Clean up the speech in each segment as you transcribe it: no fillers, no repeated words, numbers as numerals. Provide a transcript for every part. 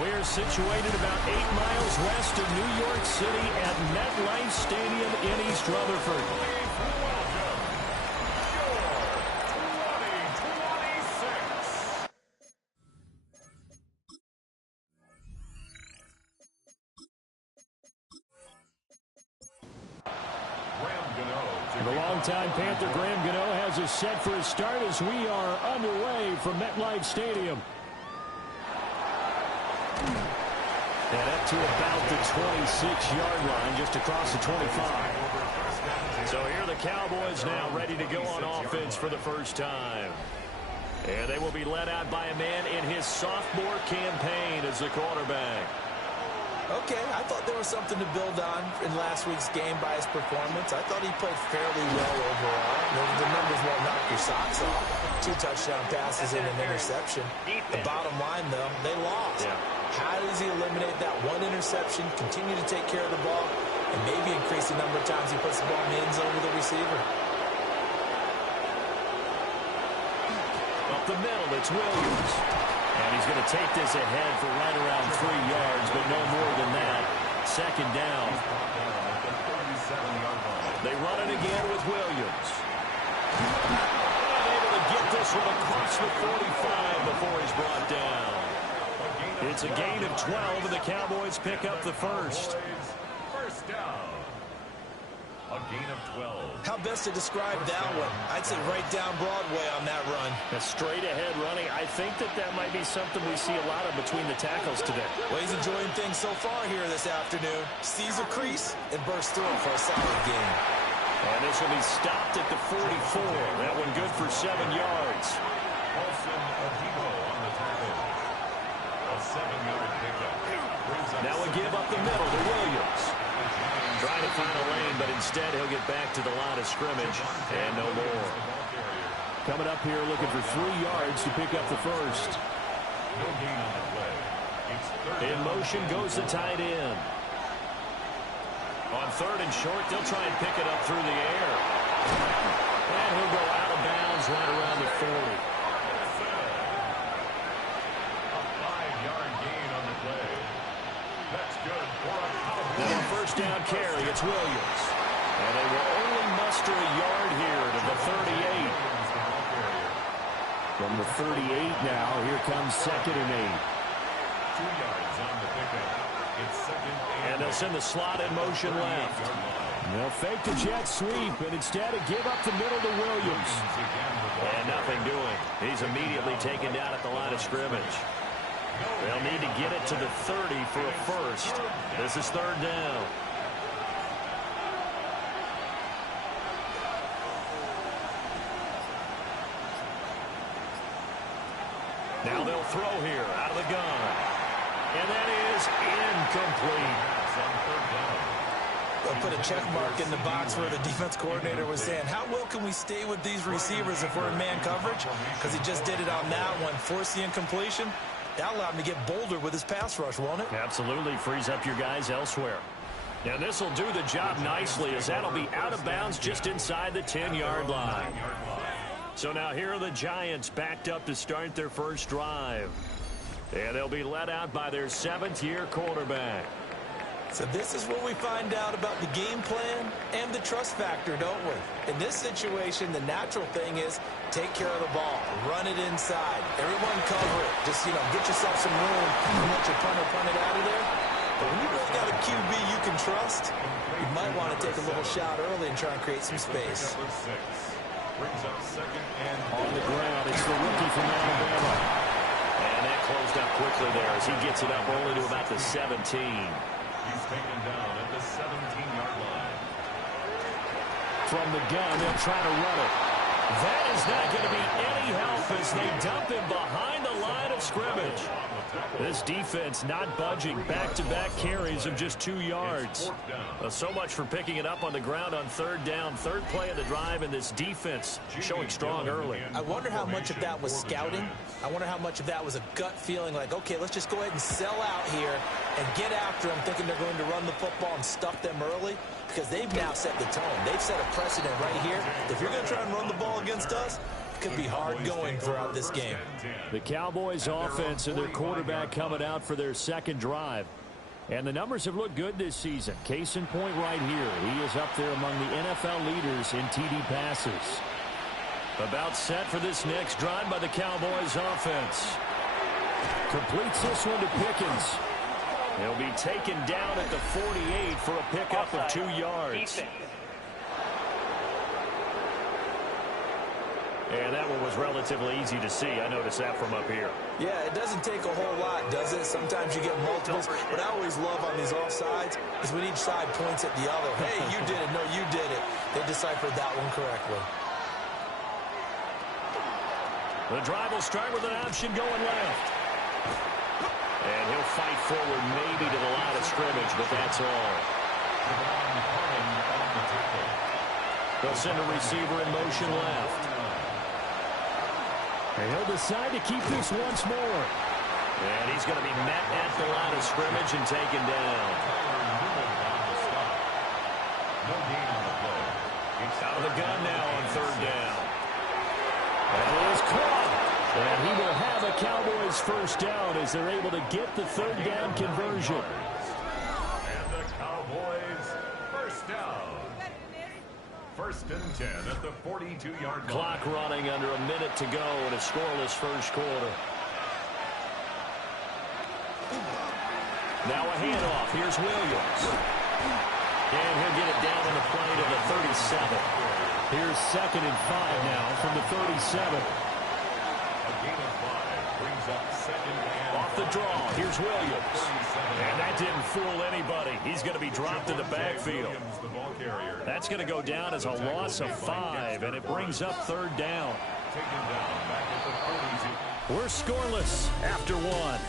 We're situated about 8 miles west of New York City at MetLife Stadium in East Rutherford. The longtime Panther Graham Gano has us set for a start as we are underway from MetLife Stadium. And up to about the 26-yard line, just across the 25. So here are the Cowboys now ready to go on offense for the first time. And they will be led out by a man in his sophomore campaign as the quarterback. Okay, I thought there was something to build on in last week's game by his performance. I thought he played fairly well overall. The numbers won't knock your socks off. 2 touchdown passes and an interception. The bottom line, though, they lost. Yeah. How does he eliminate that one interception, continue to take care of the ball, and maybe increase the number of times he puts the ball in the end zone with the receiver? Up the middle, it's Williams. And he's going to take this ahead for right around 3 yards, but no more than that. Second down. They run it again with Williams. And able to get this one across the 45 before he's brought down. It's a gain of 12, and the Cowboys pick up the first. First down. A gain of 12. How best to describe that one? I'd say right down Broadway on that run. A straight-ahead running. I think that might be something we see a lot of between the tackles today. Well, he's enjoying things so far here this afternoon. Sees a crease and bursts through it for a solid gain. And this will be stopped at the 44. That one good for 7 yards. A 7-yard pickup. Now a give up the middle to Williams. Trying to find a lane, but instead he'll get back to the line of scrimmage. And no more. Coming up here looking for 3 yards to pick up the first. No gain on the play. It's In motion goes the tight end. On 3rd and short, they'll try and pick it up through the air. And he'll go out of bounds right around the 40. a 5-yard gain on the play. That's good for a Cowboys. Then on first down carry, it's Williams. And they will only muster a yard here to the 38. From the 38 now, here comes 2nd and 8. 2 yards on the pickup. It's 2nd And they'll send the slot in motion left. They'll fake the jet sweep, and instead of give up the middle to Williams. And nothing doing. He's immediately taken down at the line of scrimmage. They'll need to get it to the 30 for a first. This is 3rd down. Now they'll throw here out of the gun. And that is incomplete. They'll put a check mark in the box where the defense coordinator was saying, how well can we stay with these receivers if we're in man coverage? Because he just did it on that one. Force the incompletion. That allowed him to get bolder with his pass rush, won't it? Absolutely. Frees up your guys elsewhere. Now this will do the job nicely as that'll be out of bounds just inside the 10-yard line. So now here are the Giants backed up to start their first drive. And they'll be led out by their 7th-year quarterback. So this is where we find out about the game plan and the trust factor, don't we? In this situation, the natural thing is take care of the ball, run it inside, everyone cover it. Just, get yourself some room and let your punter punt it out of there. But when you really got a QB you can trust, you might want to take a little shot early and try and create some space. Brings up 2nd and on the ground. It's the rookie from Alabama. And that closed up quickly there as he gets it up only to about the 17. he's taken down at the 17-yard line. From the gun, they'll try to run it. That is not going to be any help as they dump him behind the line of scrimmage. This defense not budging. Back-to-back carries of just 2 yards. So much for picking it up on the ground on 3rd down. 3rd play of the drive, and this defense showing strong early. I wonder how much of that was scouting. I wonder how much of that was a gut feeling like, okay, let's just go ahead and sell out here and get after them, thinking they're going to run the football and stuff them early, because they've now set the tone. They've set a precedent right here. If you're going to try and run the ball against us, could be hard going throughout this game. The Cowboys offense and their quarterback coming out for their second drive. And the numbers have looked good this season. Case in point right here. He is up there among the NFL leaders in TD passes. About set for this next drive by the Cowboys offense. Completes this one to Pickens. He'll be taken down at the 48 for a pickup of 2 yards. And that one was relatively easy to see. I noticed that from up here. Yeah, it doesn't take a whole lot, does it? Sometimes you get multiples. What I always love on these offsides is when each side points at the other. Hey, you did it. No, you did it. They deciphered that one correctly. The drive will start with an option going left. And he'll fight forward maybe to the line of scrimmage, but that's all. They'll send a receiver in motion left. And he'll decide to keep this once more. And he's going to be met at the line of scrimmage and taken down. Out of the gun now on third down. And it is caught. And he will have a Cowboys first down as they're able to get the third down conversion. And the Cowboys first down. First and 10 at the 42-yard line. Clock running under a minute to go in a scoreless first quarter. Now a handoff. Here's Williams. And he'll get it down on the play to the 37. Here's 2nd and 5 now from the 37. A gain of 5 brings up 2nd and Off the draw. Here's Williams. And that didn't fool anybody. He's going to be dropped in the backfield. That's going to go down as a loss of 5, and it brings up third down. We're scoreless after 1.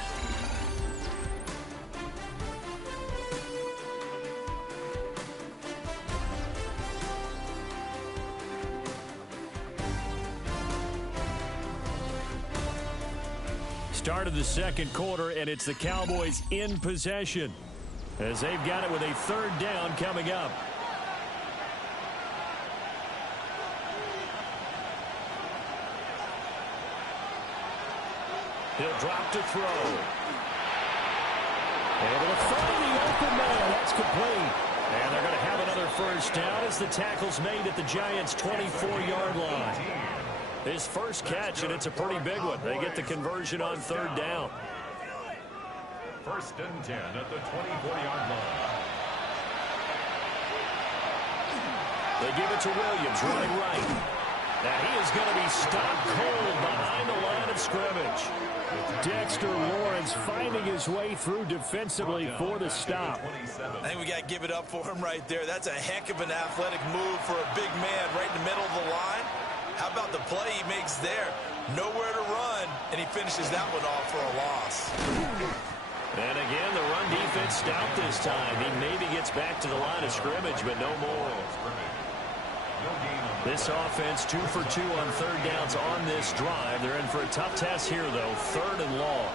Start of the second quarter, and it's the Cowboys in possession as they've got it with a third down coming up. He'll drop to throw. Able to find the open man. That's complete. And they're going to have another first down as the tackle's made at the Giants' 24-yard line. His first catch, and it's a pretty big one. They get the conversion on third down. First and 10 at the 24-yard line. They give it to Williams, running right. Now he is going to be stopped cold behind the line of scrimmage. Dexter Lawrence finding his way through defensively for the stop. I think we got to give it up for him right there. That's a heck of an athletic move for a big man right in the middle of the line. How about the play he makes there? Nowhere to run, and he finishes that one off for a loss. And again, the run defense stout this time. He maybe gets back to the line of scrimmage, but no more. This offense 2 for 2 on third downs on this drive. They're in for a tough test here, though. 3rd and long.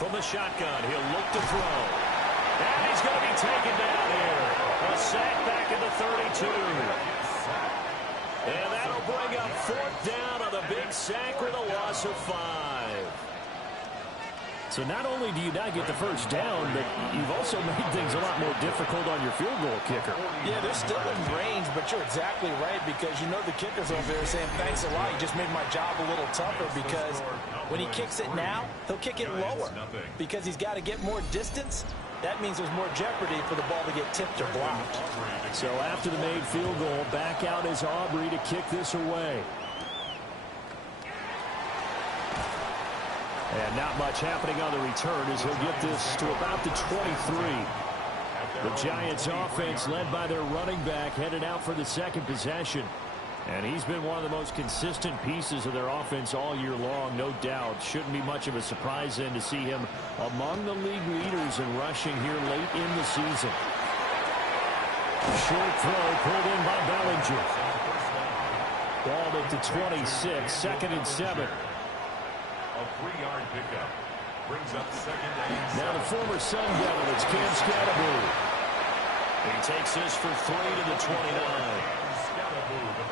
From the shotgun, he'll look to throw. And he's going to be taken down here. A sack back at the 32. And that'll bring up 4th down on the big sack with a loss of 5. So not only do you not get the first down, but you've also made things a lot more difficult on your field goal kicker. Yeah, they're still in range, but you're exactly right because you know the kicker's over there saying, thanks a lot, you just made my job a little tougher because when he kicks it now, he'll kick it lower because he's got to get more distance. That means there's more jeopardy for the ball to get tipped or blocked. So after the made field goal, back out is Aubrey to kick this away. And not much happening on the return as he'll get this to about the 23. The Giants offense led by their running back headed out for the second possession. And he's been one of the most consistent pieces of their offense all year long, no doubt. Shouldn't be much of a surprise then to see him among the league leaders in rushing here late in the season. Short throw pulled in by Bellinger. Ball at the 26, 2nd and 7. A 3-yard pickup brings up 2nd and 7. Now the former Sun Devil, it's Cam Scatterbury. He takes this for 3 to the 29. Scatterbury, the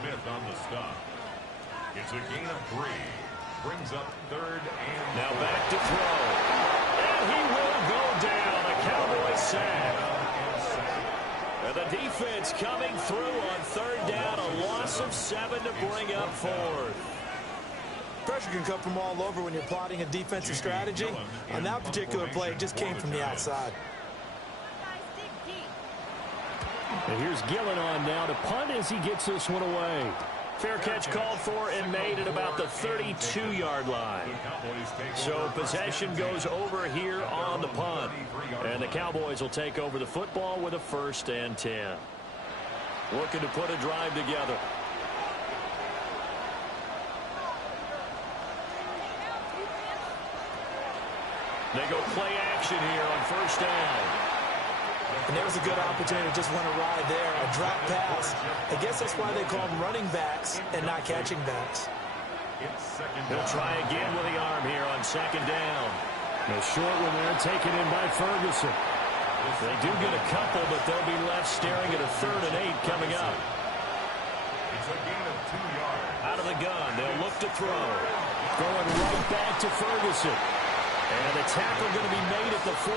Smith on the stop. It's a gain of 3. Brings up 3rd and... Now back to throw. And he will go down. A Cowboys sack. And the defense coming through on 3rd down. A loss of 7 to bring up 4th. Pressure can come from all over when you're plotting a defensive strategy. On that particular play, it just came from the outside. And here's Gillen on now to punt as he gets this one away. Fair catch called for and made at about the 32-yard line. So possession goes over here on the punt. And the Cowboys will take over the football with a 1st and 10. Looking to put a drive together. They go play action here on 1st down. And there was a good opportunity to just want to ride there. A drop pass. I guess that's why they call them running backs and not catching backs. He'll try again with the arm here on 2nd down. A short one there taken in by Ferguson. They do get a couple, but they'll be left staring at a 3rd and 8 coming up. It's a gain of 2 yards. Out of the gun, they'll look to throw. Going right back to Ferguson. And the tackle going to be made at the 41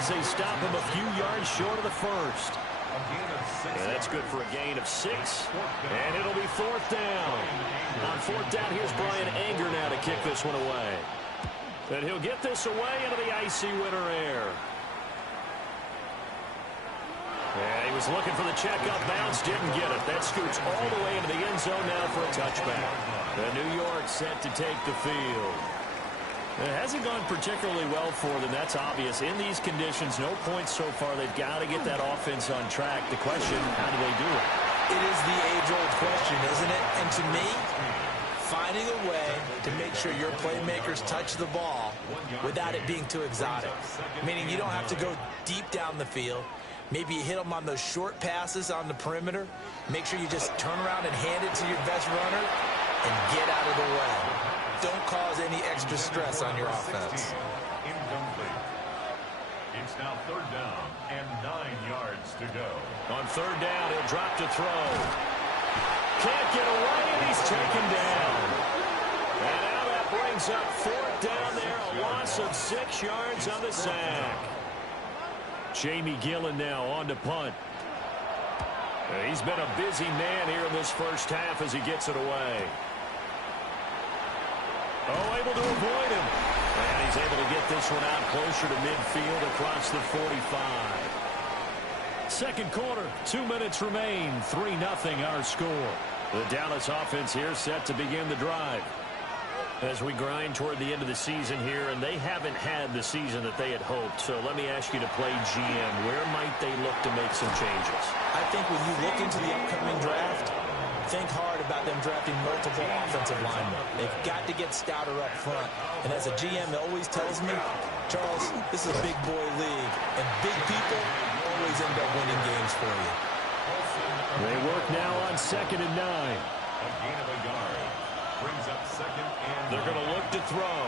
as they stop him a few yards short of the 1st. And that's good for a gain of 6. And it'll be 4th down. On 4th down, here's Brian Anger now to kick this one away. And he'll get this away into the icy winter air. And he was looking for the check-up bounce, didn't get it. That scoots all the way into the end zone now for a touchback. The New York set to take the field. It hasn't gone particularly well for them. That's obvious. In these conditions, no points so far. They've got to get that offense on track. The question, how do they do it? It is the age-old question, isn't it? And to me, finding a way to make sure your playmakers touch the ball without it being too exotic. Meaning you don't have to go deep down the field. Maybe you hit them on those short passes on the perimeter. Make sure you just turn around and hand it to your best runner and get out of the way. Don't cause any extra stress on your offense. Incomplete. It's now 3rd down and 9 yards to go. On 3rd down, he'll drop to throw. Can't get away, and he's taken down. And now that brings up 4th down there, a loss of 6 yards on the sack. Jamie Gillen now on to punt. He's been a busy man here in this first half as he gets it away. Oh, able to avoid him. And he's able to get this one out closer to midfield across the 45. 2nd quarter, 2 minutes remain. 3-0 our score. The Dallas offense here set to begin the drive. As we grind toward the end of the season here, and they haven't had the season that they had hoped. So let me ask you to play GM. Where might they look to make some changes? I think when you look into the upcoming draft, think hard about them drafting multiple offensive linemen. They've got to get stouter up front. And as a GM always tells me, Charles, this is a big boy league, and big people always end up winning games for you. They work now on 2nd and 9. A gain of a yard. Brings up 2nd and... They're going to look to throw.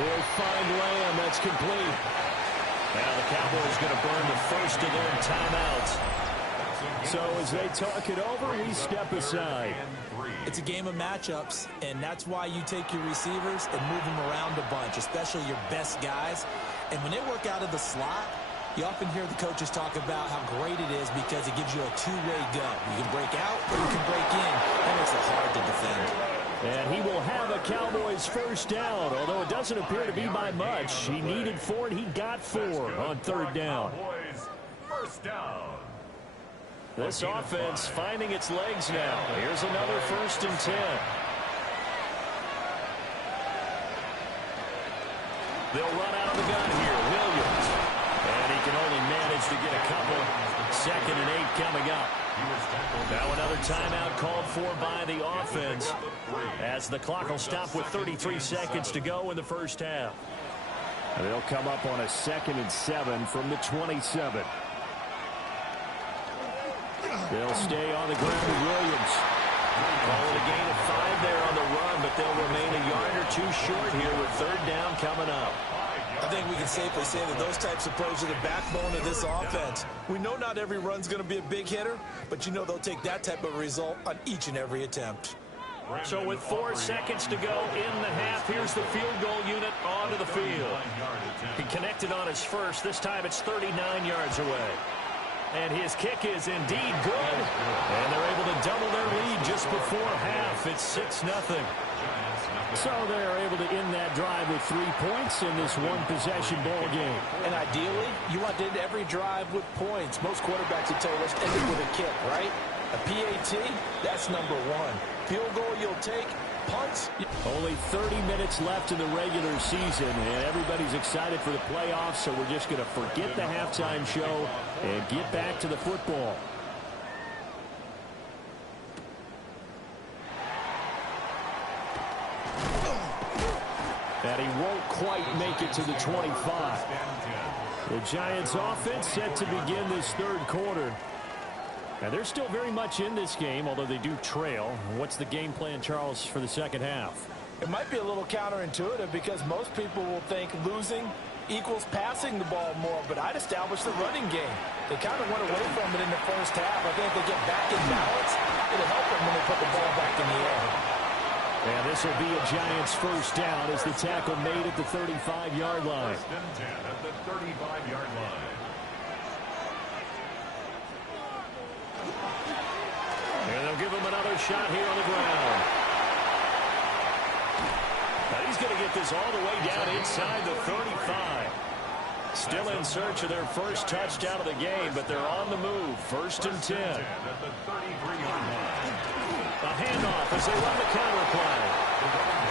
He'll find Lamb. That's complete. Now the Cowboys going to burn the first of their timeouts. So as they talk it over, we step aside. It's a game of matchups, and that's why you take your receivers and move them around a bunch, especially your best guys. And when they work out of the slot, you often hear the coaches talk about how great it is because it gives you a two-way go. You can break out or you can break in. That makes it hard to defend. And he will have a Cowboys first down, although it doesn't appear to be by much. He needed 4, and he got 4 on 3rd down. First down. This offense finding its legs now. Here's another 1st and 10. They'll run out of the gun here. Williams. And he can only manage to get a couple. 2nd and 8 coming up. Now another timeout called for by the offense as the clock will stop with 33 seconds to go in the first half. And they'll come up on a 2nd and 7 from the 27. They'll stay on the ground with Williams. Call it a gain of 5 there on the run, but they'll remain a yard or 2 short here with 3rd down coming up. A think we can safely say that those types of plays are the backbone of this offense. We know not every run's going to be a big hitter, but you know they'll take that type of result on each and every attempt. So with 4 seconds to go in the half, here's the field goal unit onto the field. He connected on his first. This time it's 39 yards away. And his kick is indeed good. And they're able to double their lead just before half. It's 6-0. So they're able to end that drive with 3 points in this one-possession ball game. And ideally, you want to end every drive with points. Most quarterbacks would tell you, let's end it with a kick, right? A PAT, that's number 1. Field goal you'll take, punts. Only 30 minutes left in the regular season, and everybody's excited for the playoffs, so we're just going to forget the halftime show and get back to the football. And he won't quite make it to the 25. The Giants offense set to begin this third quarter. Now, they're still very much in this game, although they do trail. What's the game plan, Charles, for the second half? It might be a little counterintuitive because most people will think losing equals passing the ball more, but I'd establish the running game. They kind of went away from it in the first half. I think if they get back in balance, it'll help them when they put the ball back in the air. And this will be a Giants first down as the tackle made at the 35-yard line. First and 10 at the 35-yard line. And they'll give him another shot here on the ground. Now he's going to get this all the way down inside the 35. Still in search of their first touchdown of the game, but they're on the move. First and 10. At the 33-yard line. A handoff as they run the counter play.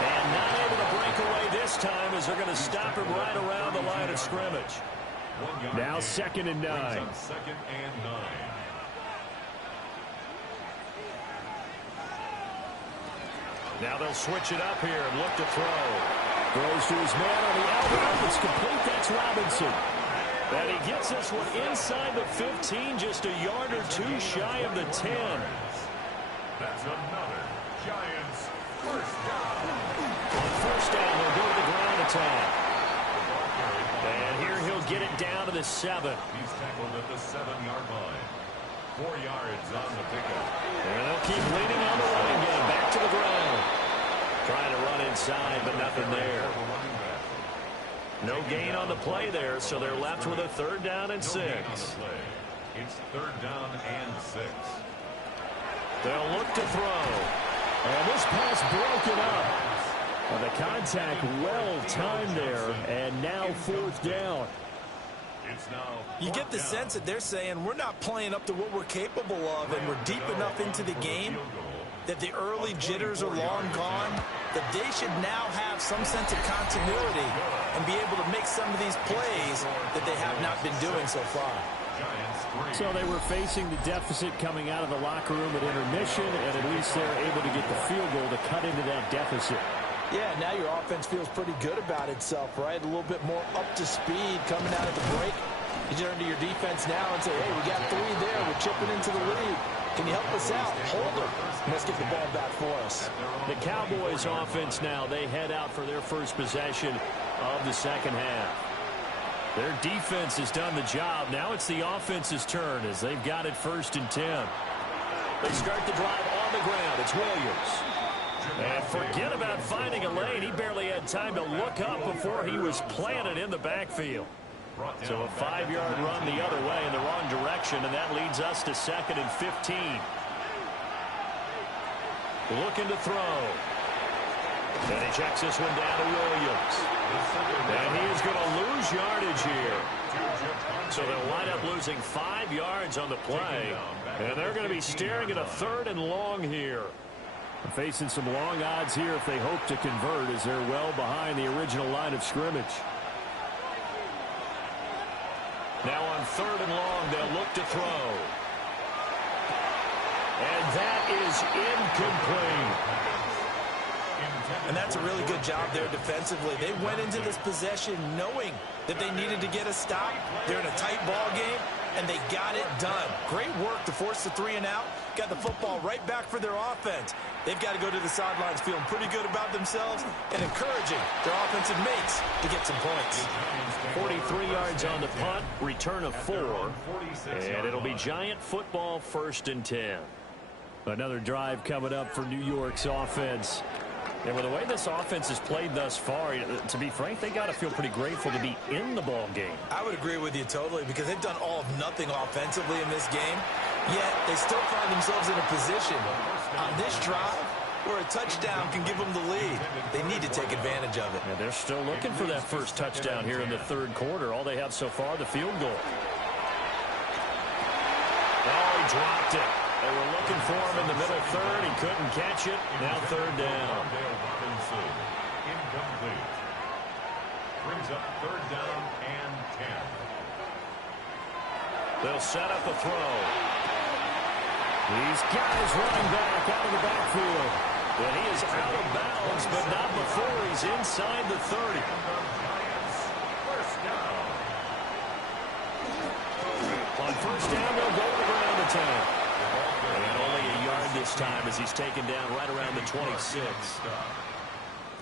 And not able to break away this time as they're going to stop him right around the line of scrimmage. Now second and 9. Second and 9. Now they'll switch it up here and look to throw. Throws to his man on the elbow. It's complete. That's Robinson. And he gets this one inside the 15, just a yard or two shy of the 10. That's another Giants first down. On first down, they'll go to the ground attack. And here he'll get it down to the 7. He's tackled at the 7-yard line. 4 yards on the pickup. And they'll keep leaning on the running game. Back to the ground. Trying to run inside, but nothing there. No gain on the play there, so they're left with a third down and 6. It's third down and 6. They'll look to throw. And this pass broken up. Well, the contact well timed there, and now fourth down. You get the sense that they're saying we're not playing up to what we're capable of, and we're deep enough into the game that the early jitters are long gone, that they should now have some sense of continuity and be able to make some of these plays that they have not been doing so far. So they were facing the deficit coming out of the locker room at intermission, and at least they're able to get the field goal to cut into that deficit. Yeah, now your offense feels pretty good about itself, right? A little bit more up to speed coming out of the break. You turn to your defense now and say, hey, we got 3 there. We're chipping into the lead. Can you help us out? Hold them. Let's get the ball back for us. The Cowboys offense now, they head out for their first possession of the second half. Their defense has done the job. Now it's the offense's turn as they've got it first and 10. They start the drive on the ground. It's Williams. And forget about finding a lane. He barely had time to look up before he was planted in the backfield. So a 5-yard run the other way in the wrong direction, and that leads us to second and 15. Looking to throw. And he checks this one down to Williams. And he is going to lose yardage here. So they'll wind up losing 5 yards on the play. And they're going to be staring at a third and long here. Facing some long odds here if they hope to convert as they're well behind the original line of scrimmage. Now on third and long, they'll look to throw. And that is incomplete. And that's a really good job there defensively. They went into this possession knowing that they needed to get a stop. They're in a tight ball game, and they got it done. Great work to force the 3 and out. Got the football right back for their offense. They've got to go to the sidelines feeling pretty good about themselves and encouraging their offensive mates to get some points. 43 yards on the punt, return of 4, and it'll be Giant football 1st and 10. Another drive coming up for New York's offense. And with the way this offense has played thus far, to be frank, they got to feel pretty grateful to be in the ball game. I would agree with you totally because they've done all of nothing offensively in this game, yet they still find themselves in a position on this drive where a touchdown can give them the lead. They need to take advantage of it. And they're still looking for that first touchdown here in the 3rd quarter. All they have so far, the field goal. Oh, he dropped it. They were looking for him in the middle 3rd. He couldn't catch it. Now 3rd down. Incomplete. Brings up 3rd down and 10. They'll set up a throw. These guys running back out of the backfield. And he is out of bounds, but not before he's inside the 30. First down. On 1st down, they'll go to the ground attack. And only a yard this time as he's taken down right around the 26.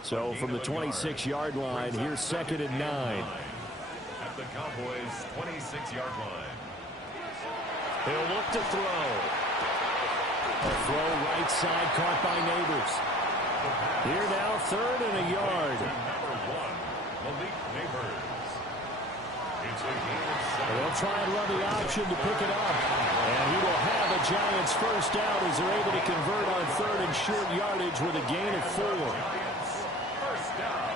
So from the 26-yard line, here's 2nd and 9. At the Cowboys' 26-yard line. He'll look to throw. A throw right side caught by Neighbors. Here now, 3rd and a yard. Number 1, Malik Neighbors. They'll try and run the option to pick it up. And he will have a Giants first down as they're able to convert on 3rd and short yardage with a gain of 4. First down.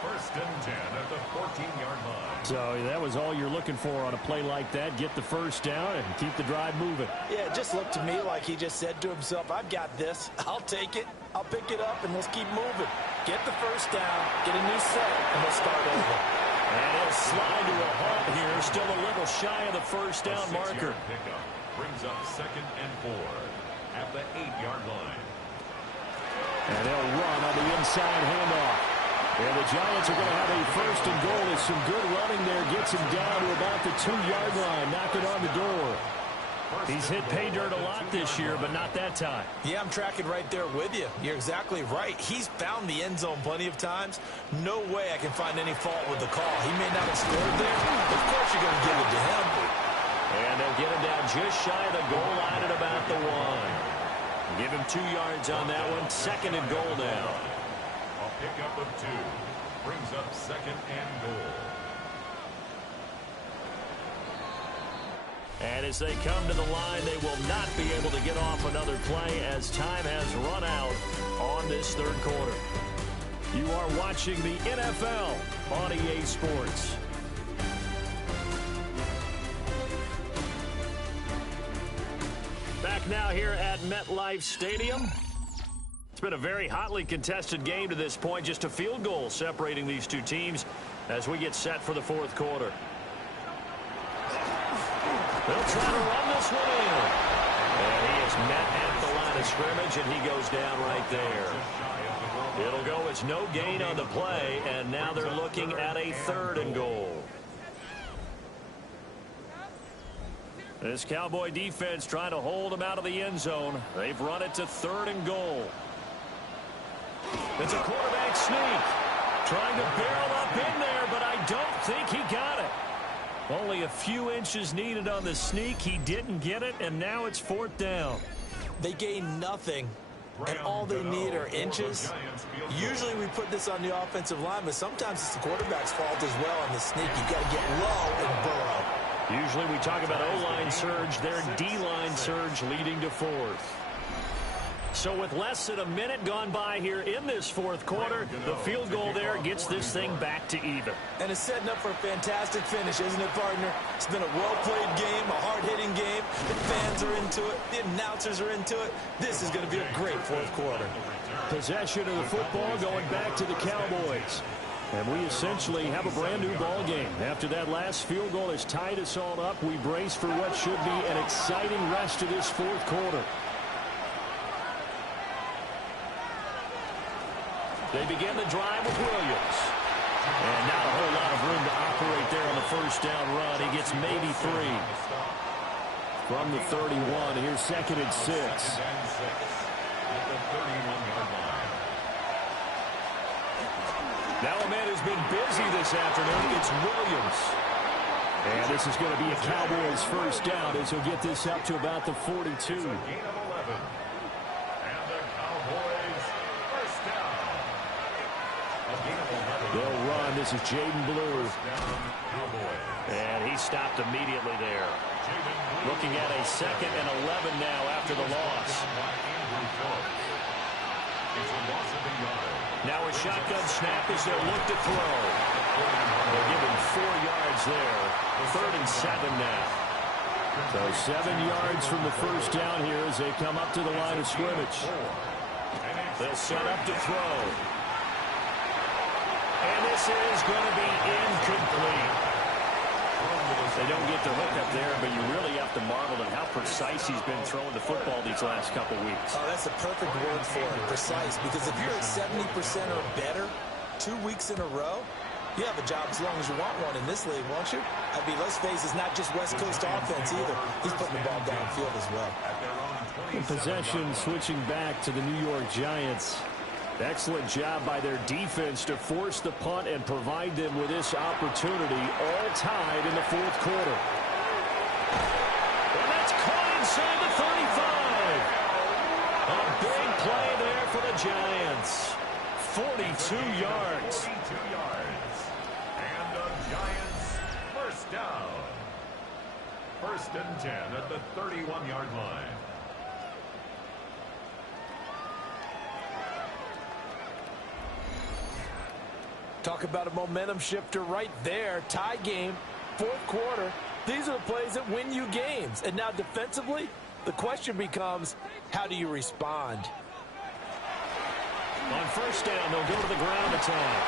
1st and 10 at the 14-yard line. So that was all you're looking for on a play like that. Get the first down and keep the drive moving. Yeah, it just looked to me like he just said to himself, I've got this. I'll take it. I'll pick it up, and let's keep moving. Get the first down, get a new set, and let's start over. And he'll slide to a halt here. Still a little shy of the first down marker. Pickup brings up 2nd and 4 at the 8-yard line. And they'll run on the inside handoff. And the Giants are going to have a 1st and goal. There's some good running there. Gets him down to about the 2-yard line. Knocking on the door. He's hit pay dirt a lot this year, but not that time. Yeah, I'm tracking right there with you. You're exactly right. He's found the end zone plenty of times. No way I can find any fault with the call. He may not have scored there. Of course you're going to give it to him. And they'll get him down just shy of the goal line at about the 1. Give him 2 yards on that one. 2nd and goal now. A pickup of 2 brings up 2nd and goal. And as they come to the line, they will not be able to get off another play as time has run out on this 3rd quarter. You are watching the NFL on EA Sports. Back now here at MetLife Stadium. It's been a very hotly contested game to this point. Just a field goal separating these two teams as we get set for the 4th quarter. They'll try to run this one in. And he is met at the line of scrimmage, and he goes down right there. It'll go as no gain on the play, and now they're looking at a 3rd and goal. This Cowboy defense trying to hold him out of the end zone. They've run it to 3rd and goal. It's a quarterback sneak. Trying to barrel up in there, but I don't think he got it. Only a few inches needed on the sneak. He didn't get it, and now it's 4th down. They gain nothing, and all they need are inches. Usually we put this on the offensive line, but sometimes it's the quarterback's fault as well on the sneak. You've got to get low and burrow. Usually we talk about O-line surge. Their D-line surge leading to 4th. So with less than a minute gone by here in this 4th quarter, the field goal there gets this thing back to even. And it's setting up for a fantastic finish, isn't it, partner? It's been a well-played game, a hard-hitting game. The fans are into it. The announcers are into it. This is going to be a great 4th quarter. Possession of the football going back to the Cowboys. And we essentially have a brand-new ball game. After that last field goal has tied us all up, we brace for what should be an exciting rest of this 4th quarter. They begin the drive with Williams. And not a whole lot of room to operate there on the first down run. He it's maybe 3. From the 31, here's 2nd and 6. Now a man who's been busy this afternoon, it's Williams. And this is going to be a Cowboys first down as he'll get this up to about the 42. They'll run. This is Jaden Blue. And he stopped immediately there. Looking at a 2nd and 11 now after the loss. Now a shotgun snap as they'll look to throw. They'll give him 4 yards there. 3rd and 7 now. So 7 yards from the first down here as they come up to the line of scrimmage. They'll set up to throw. And this is going to be incomplete. They don't get the hook up there, but you really have to marvel at how precise he's been throwing the football these last couple weeks. Oh, that's a perfect word for it, precise. Because if you're at 70% or better 2 weeks in a row, you have a job as long as you want one in this league, won't you? I mean, let's face it, it's not just West Coast offense either. He's putting the ball downfield as well. In possession, switching back to the New York Giants. Excellent job by their defense to force the punt and provide them with this opportunity, all tied in the 4th quarter. And that's caught inside the 35. A big play there for the Giants. 42 yards. 42 yards. And the Giants first down. 1st and 10 at the 31-yard line. Talk about a momentum shifter right there. Tie game, 4th quarter. These are the plays that win you games. And now defensively, the question becomes, how do you respond? On first down, they'll go to the ground attack.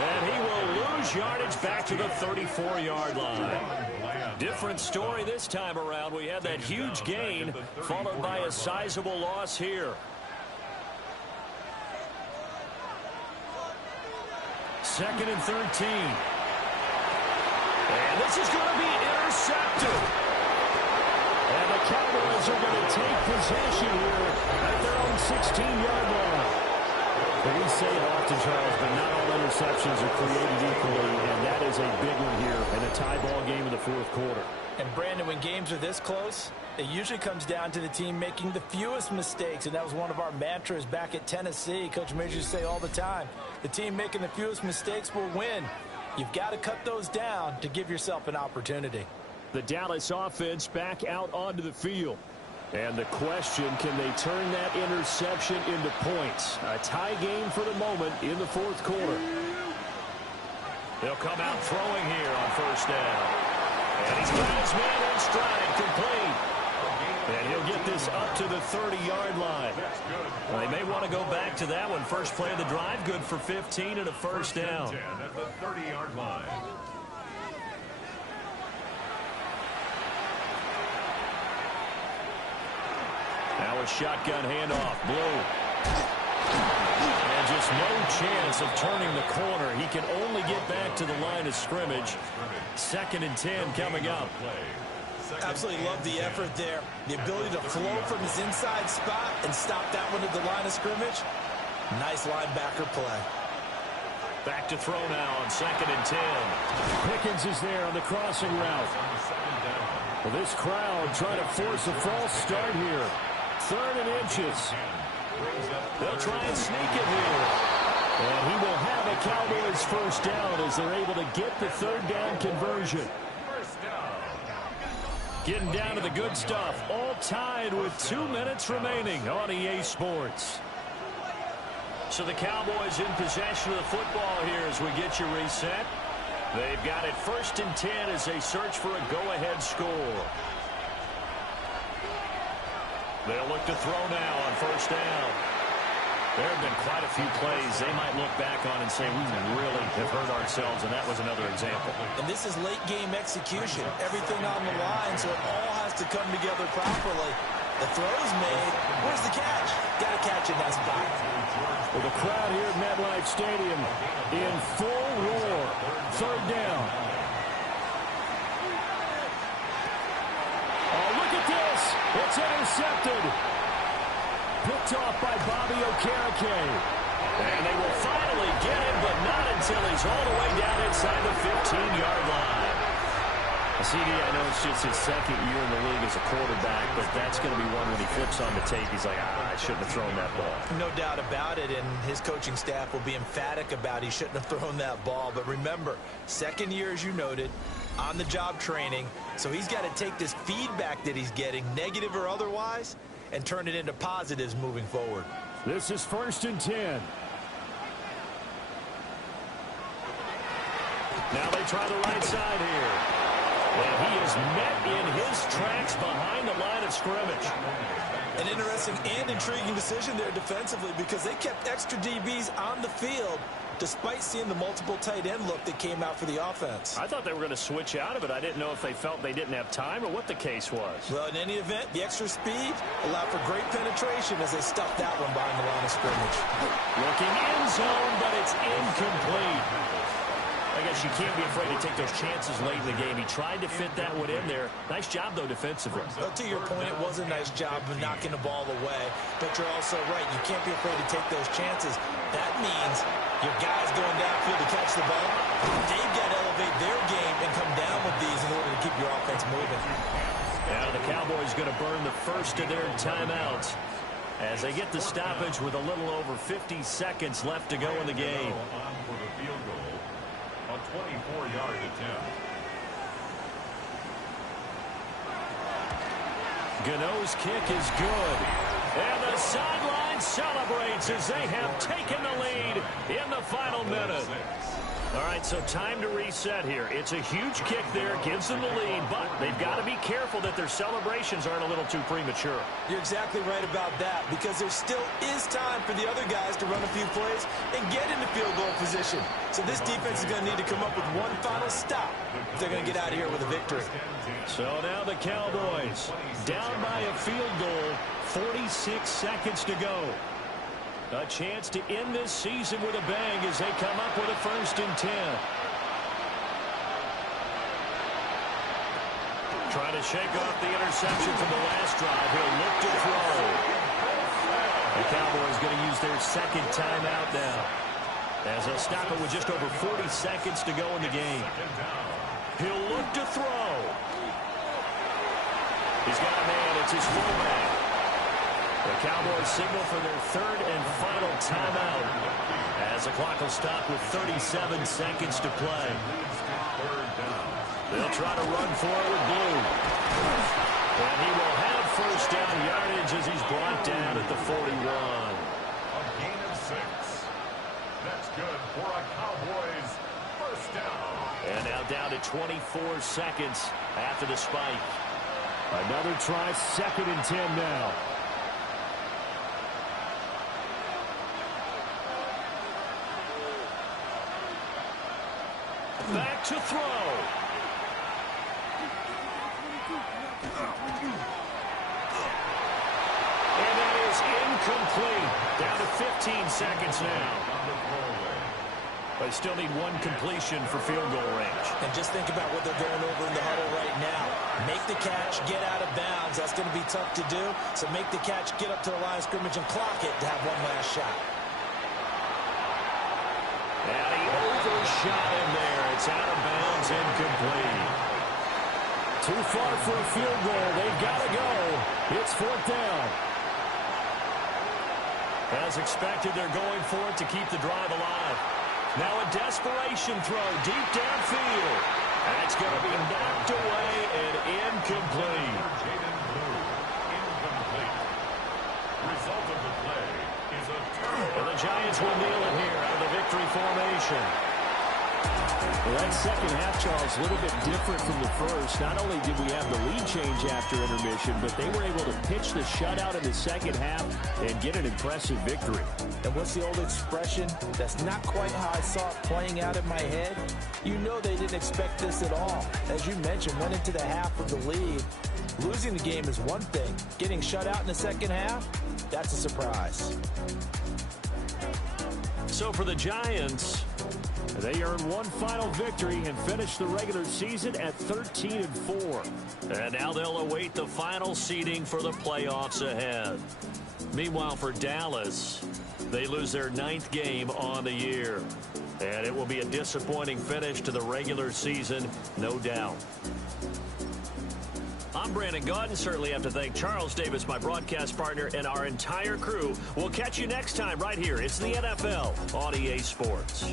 And he will lose yardage back to the 34-yard line. Different story this time around. We had that huge gain followed by a sizable loss here. 2nd and 13. And this is going to be intercepted. And the Cowboys are going to take possession here at their own 16-yard line. But we say it often, Charles, but not all interceptions are created equally, and that is a big one here in a tie ball game in the 4th quarter. And, Brandon, when games are this close, it usually comes down to the team making the fewest mistakes, and that was one of our mantras back at Tennessee. Coach Major used to say all the time, the team making the fewest mistakes will win. You've got to cut those down to give yourself an opportunity. The Dallas offense back out onto the field. And the question, can they turn that interception into points? A tie game for the moment in the 4th quarter. They'll come out throwing here on first down. And he's got his man in stride, complete. And he'll get this up to the 30-yard line. Well, they may want to go back to that one. First play of the drive, good for 15 and a first down. 10 at the 30-yard line. Now a shotgun handoff. Blue. And just no chance of turning the corner. He can only get back to the line of scrimmage. 2nd and 10 coming up. Absolutely love the effort there. The ability to flow from his inside spot and stop that one at the line of scrimmage. Nice linebacker play. Back to throw now on 2nd and 10. Pickens is there on the crossing route. Well, this crowd trying to force a false start here. 3rd and inches. They'll try and sneak it here. And he will have a Cowboys first down as they're able to get the 3rd down conversion. Getting down to the good stuff. All tied with 2 minutes remaining on EA Sports. So the Cowboys in possession of the football here as we get you reset. They've got it 1st and 10 as they search for a go-ahead score. They'll look to throw now on first down. There have been quite a few plays they might look back on and say, we really have hurt ourselves, and that was another example. And this is late game execution. Everything on the line, so it all has to come together properly. The throw's made. Where's the catch? Got to catch in that spot. Well, the crowd here at MetLife Stadium in full roar. 3rd down. intercepted. Picked off by Bobby Okereke. And they will finally get him, but not until he's all the way down inside the 15-yard line. CD, I know it's just his second year in the league as a quarterback, but that's going to be one when he flips on the tape. He's like, I shouldn't have thrown that ball. No doubt about it, and his coaching staff will be emphatic about he shouldn't have thrown that ball. But remember, second year, as you noted, on-the-job training, so he's got to take this feedback that he's getting, negative or otherwise, and turn it into positives moving forward. This is 1st and 10. Now they try the right side here. And he is met in his tracks behind the line of scrimmage. An interesting and intriguing decision there defensively because they kept extra DBs on the field despite seeing the multiple tight end look that came out for the offense. I thought they were going to switch out of it. I didn't know if they felt they didn't have time or what the case was. Well, in any event, the extra speed allowed for great penetration as they stuffed that one behind the line of scrimmage. Looking end zone, but it's incomplete. I guess you can't be afraid to take those chances late in the game. He tried to fit that one in there. Nice job, though, defensively. Well, to your point, it was a nice job of knocking the ball away. But you're also right. You can't be afraid to take those chances. That means your guys going downfield to catch the ball, they've got to elevate their game and come down with these in order to keep your offense moving. Now the Cowboys going to burn the first of their timeouts as they get the stoppage with a little over 50 seconds left to go in the game. For the field goal, a 24-yard attempt. Gano's kick is good. And the sideline celebrates as they have taken the lead in the final minute. All right, so time to reset here. It's a huge kick there, gives them the lead, but they've got to be careful that their celebrations aren't a little too premature. You're exactly right about that because there still is time for the other guys to run a few plays and get into field goal position. So this defense is going to need to come up with one final stop if they're going to get out of here with a victory. So now the Cowboys down by a field goal, 46 seconds to go. A chance to end this season with a bang as they come up with a 1st and 10. Trying to shake off the interception from the last drive. He'll look to throw. The Cowboys going to use their second timeout now, as they'll stop it with just over 40 seconds to go in the game. He'll look to throw. He's got a man. It's his fullback. The Cowboys signal for their third and final timeout as the clock will stop with 37 seconds to play. They'll try to run for it with Blue. And he will have first down yardage as he's brought down at the 41. A gain of 6. That's good for a Cowboys first down. And now down to 24 seconds after the spike. Another try, 2nd and 10 now. Back to throw. And that is incomplete. Down to 15 seconds now. They still need one completion for field goal range. And just think about what they're going over in the huddle right now. Make the catch, get out of bounds. That's going to be tough to do. So make the catch, get up to the line of scrimmage, and clock it to have one last shot. And he overshot him there. It's out of bounds, incomplete. Too far for a field goal. They've got to go. It's 4th down. As expected, they're going for it to keep the drive alive. Now a desperation throw deep downfield. That's going to be knocked away and incomplete. Incomplete. Result of the play is a turnover. And the Giants will kneel it here out of the victory formation. Well, that second half, Charles, a little bit different from the first. Not only did we have the lead change after intermission, but they were able to pitch the shutout in the second half and get an impressive victory. And what's the old expression? That's not quite how I saw it playing out in my head. You know they didn't expect this at all. As you mentioned, went into the half with the lead. Losing the game is one thing. Getting shut out in the second half, that's a surprise. So for the Giants, They earned one final victory and finished the regular season at 13-4. And now they'll await the final seeding for the playoffs ahead. Meanwhile, for Dallas, they lose their 9th game on the year. And it will be a disappointing finish to the regular season, no doubt. I'm Brandon Gaudin. Certainly have to thank Charles Davis, my broadcast partner, and our entire crew. We'll catch you next time right here. It's the NFL on EA Sports.